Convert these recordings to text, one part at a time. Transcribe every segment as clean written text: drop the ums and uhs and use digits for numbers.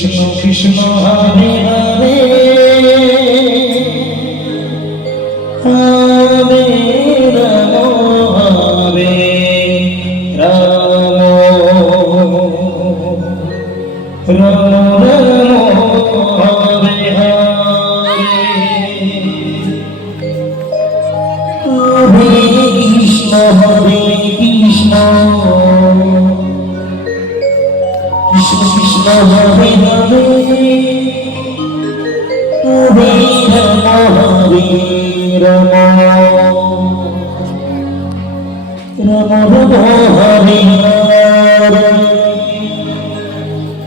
Krishna Krishna Hare Hare Hare Ram Hare Ram Ram Ram Hare Hare Hare Krishna Hare Krishna Krishna Krishna Hare Hare Hare Ram Hare Ram Ram Ram Hare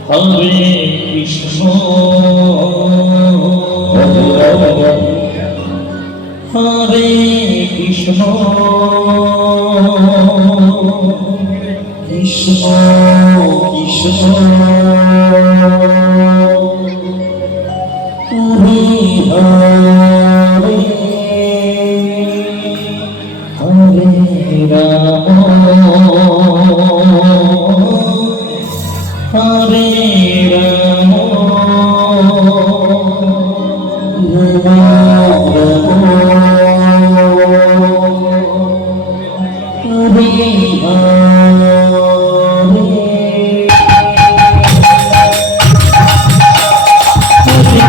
Hare Krishna Hare Krishna Krishna Krishna Hare Hare Hare Ram Hare Ram Krishna Krishna Hare Hare Hare Ram Hare Ram Hare Hare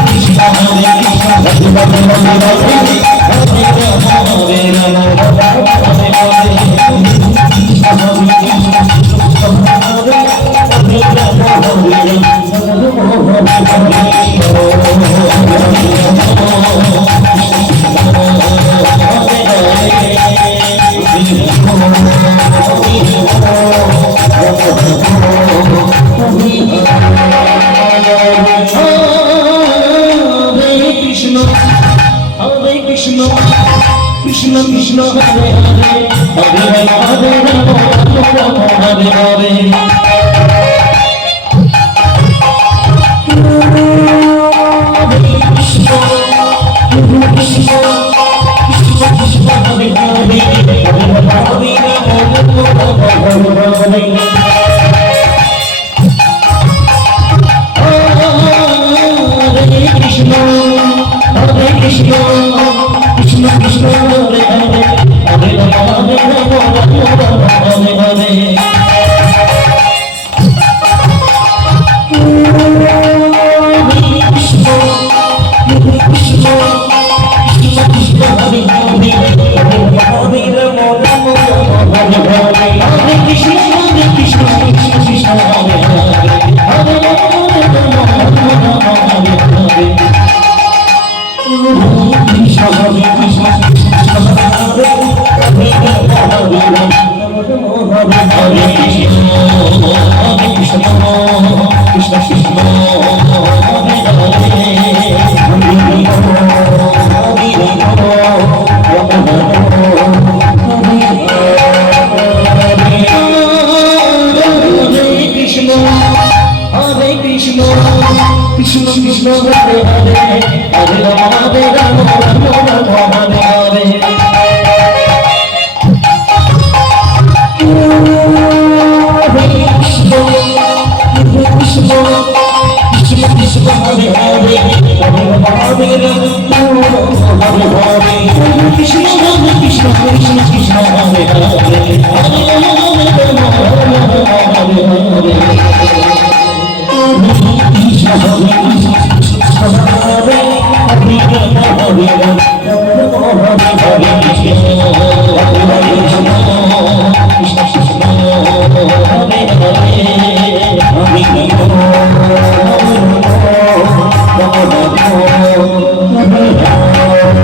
Krishna Krishna Krishna Krishna Hare Hare Hare Ram Hare Ram Hare Hare Krishna Hare Krishna Krishna Krishna Hare Hare Hare Ram Hare Ram Hare Hare Krishna Krishna Krishna Krishna Hare Hare Hare Ram Hare Ram Hare Hare Hare Krishna Krishna Krishna Hare Hare Hare Ram Hare Ram Hare Hare Krishna Hare Krishna Krishna Hare Hare Hare Ram Hare Ram Hare Krishna Hare Krishna Krishna Krishna Hare Hare Hare Krishna Hare Krishna Krishna Krishna Hare Hare Hare Ram Hare Ram Hare Hare Krishna Krishna Krishna Krishna Hare Hare Hare Ram Hare Ram Hare Hare Krishna Krishna Krishna Krishna Hare Hare Hare Ram Hare Ram Hare Hare Krishna Hare Krishna Krishna Hare Hare Ram Hare Ram Hare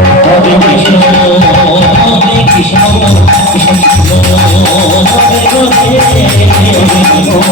Hare Krishna Hare Krishna Krishna Krishna Hare Hare Hare Krishna